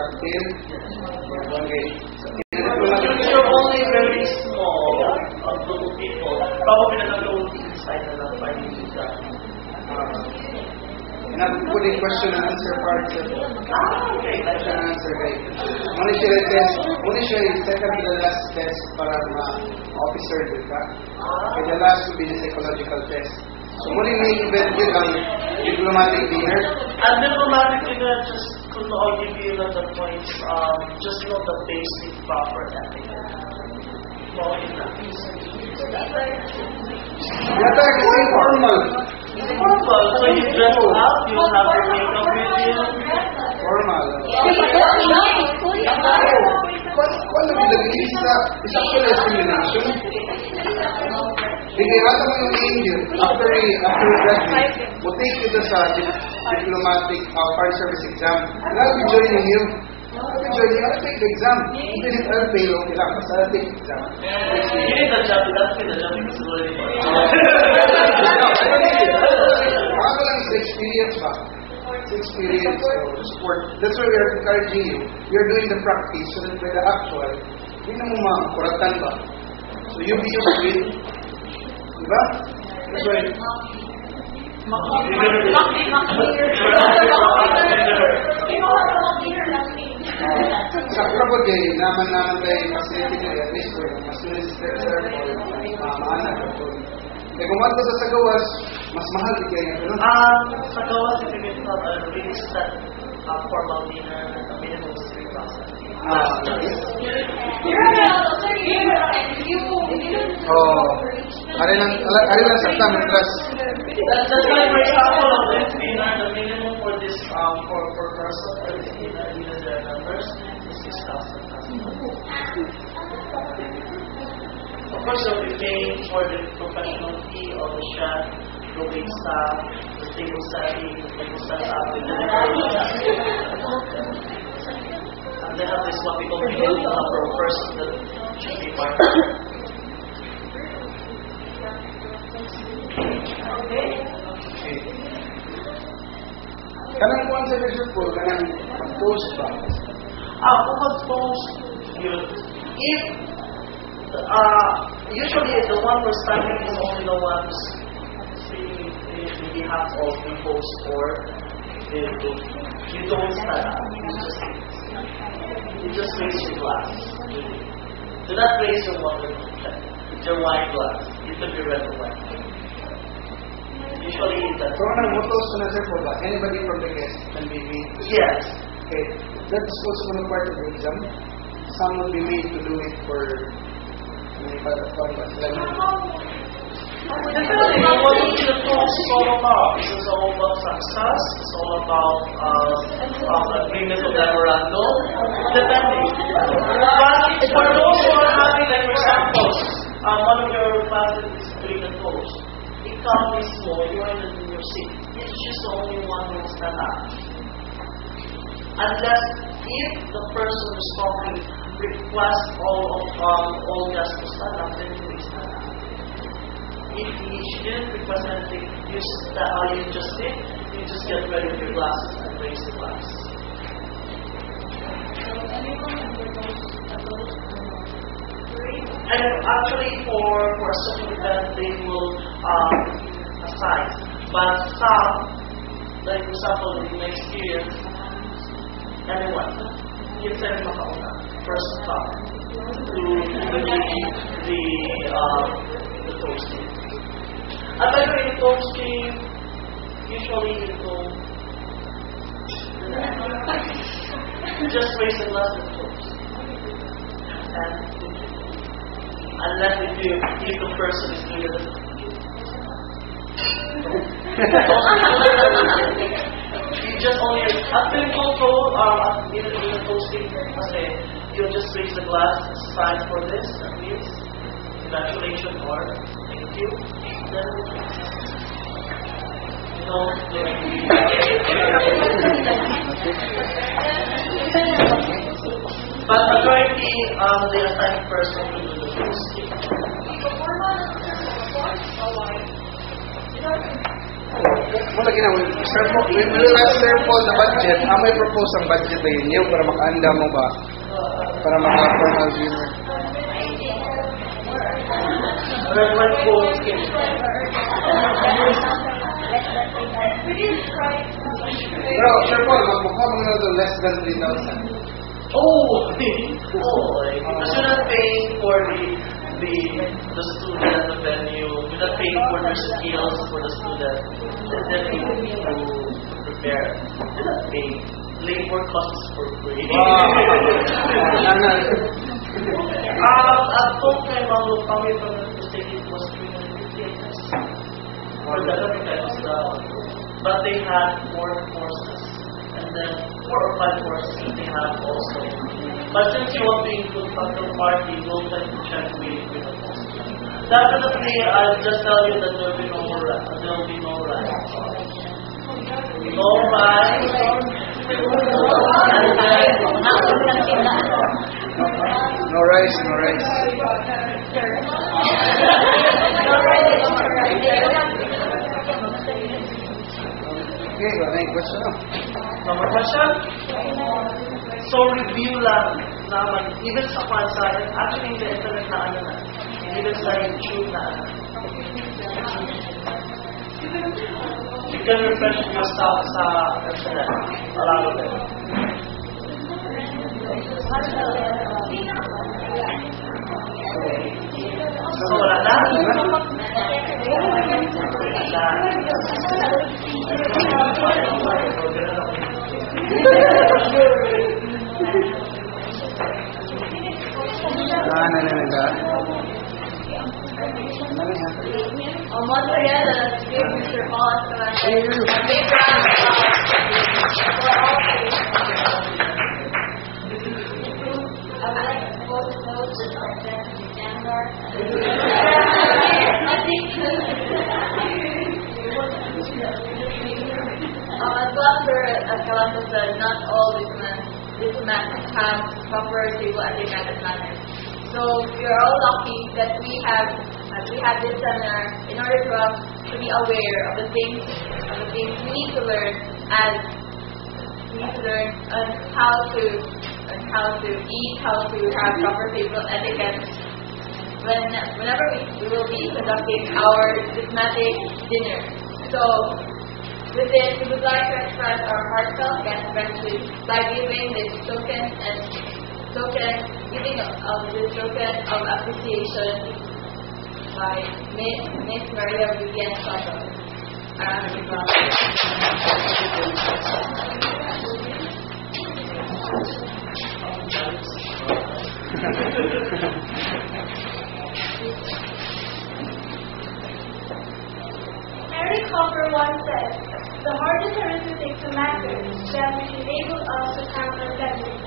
cocktail. Okay. You're only very small group of people. Probably not going to inside the finding you that. And I'm putting question and answer part. Okay. Question and answer, right? Muna siya yung second to the last test para ma-officer, di ba? And the last will be the psychological test. So muna may event yun ang diplomatic dinner. And diplomatic dinner, just to all give you the points, just the basic proper etiquette. Yata kasi formal. Formal, so you dress up, you have your makeup with you. Formal. Kung ano nilagay sa isang discrimination, bigay ata mo yung angel after graduate, we'll take you to sa diplomatic foreign service exam. And I'll be joining you. I'll take the exam. Even if I'll fail, okay lang. Basta I'll take the exam. You need the job, that's the job because it's already Baka lang is experience ba? It's experience. So, support. That's why we are encouraging you. You're doing the practice so that by the actual, hindi na mo makuratan ba? So you'll be used to it. Diba? That's why. Sa kapag naman kayo facility nila, at least for mas minister or maanak. Kaya kung mato sa Sagawas, mas mahal di kayo nga. Sa Gawas, if you get a really set formal dinner, a minimum of 3,000. Ari lang sakta matras. That's like, for example, of this dinner, the minimum for this for person for this dinner, even their numbers, is 6,000. Of course, you'll be paying for the professional fee of the chef, the wait staff, the table setting, the table setup, the decoration. And then this is what we call the number of persons that should be part of it. Kanang kuwan sa measure po, kanang post ba? Kung mag-post yun, if usually the one who's standing is only the ones speaking in behalf of the host or the group. You don't stand up. You just raise your glass. Do not raise your water. Your wine glass. It could be red or white. Usually that's... So, anong motos na sir po ba? Anybody from the guest can be made? Yes. Okay. That's also one part of the exam. Some will be made to do it for Definitely, what the course is all about. This is all about success. It's all about agreement of memorandum. Depending. But for those who are having, like for example, one of your classes is doing the course. It can't be small. You are in your seat. It's just only one who will stand up. Unless if the person who's talking requests all guests to stand up, then you will stand up. If she didn't request anything, you just sit, you just get ready with your glasses and raise the glass. And actually for a certain event they will assign. But some, like for example in my experience, anyone, give them makauna, first come to the toasting. And by the way, the toasting, usually you don't just raise the glass and toast. And unless if the person is doing it. You just only, at the control, in the toasting, you just raise the glass, sign for this, and this, congratulations or thank you. Then, but majority, they assign person to do the toasting. Mula ginawa, Sir Paul, when we ask Sir Paul the budget, may propose ang budget na inyo para makaanda mo ba? Para maka-formal dinner. Reverend Paul King. Pero, Sir Paul, magmukha mo na ito less than 3,000. Oh, because you're not paying for the student at the venue. You're not paying for their skills for the student. Then people need to prepare. You're not paying. Labor costs for free. At home kay Mango kami from the mistake it was 350 for the but they had more courses. And then 4 or 5 courses they have also. But since you want to include cocktail party, we'll try to check with the cost. Definitely, I'll just tell you that there will be no rice. No rice. No rice, no rice. Okay, may question na. Number question? So review lang naman, even sa website, actually in the internet na ano na, even sa YouTube na ano. You can refresh yourself sa internet. A lot of it. So wala na? As said, not all diplomats have proper table etiquette manners. So we are all lucky that we have this seminar in order for us to be aware of the things we need to learn on how to eat, how to have proper table etiquette. Whenever we will be conducting our diplomatic dinner. So with this, we would like to express our heartfelt gratitude by giving this token of appreciation by Miss Maria Vivian Soto. Eric Hopper once said, "The hardest arithmetic to master is that which enables us to count our blessings."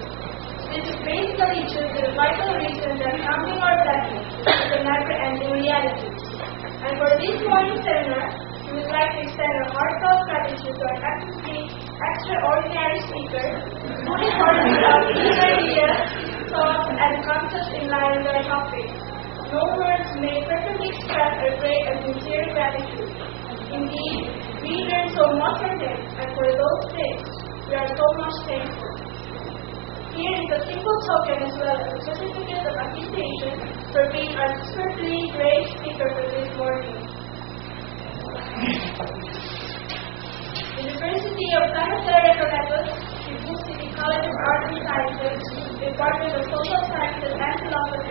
This is basically due to the vital reason that counting our blessings is a never-ending reality. And for this morning's seminar, we would like to extend our heartfelt gratitude to our extraordinary speaker, who informed us of each idea, thought, and concept in line with our topic. No words may perfectly express our great and sincere gratitude. Indeed, we learned so much from him, and for those things, we are so much thankful. Here is a simple token as well as a certificate of appreciation for being our expertly great speaker for this morning. University of Santa Clara Coletos, Cebu City College of Arts and Sciences, Department of Social Sciences and Philosophy,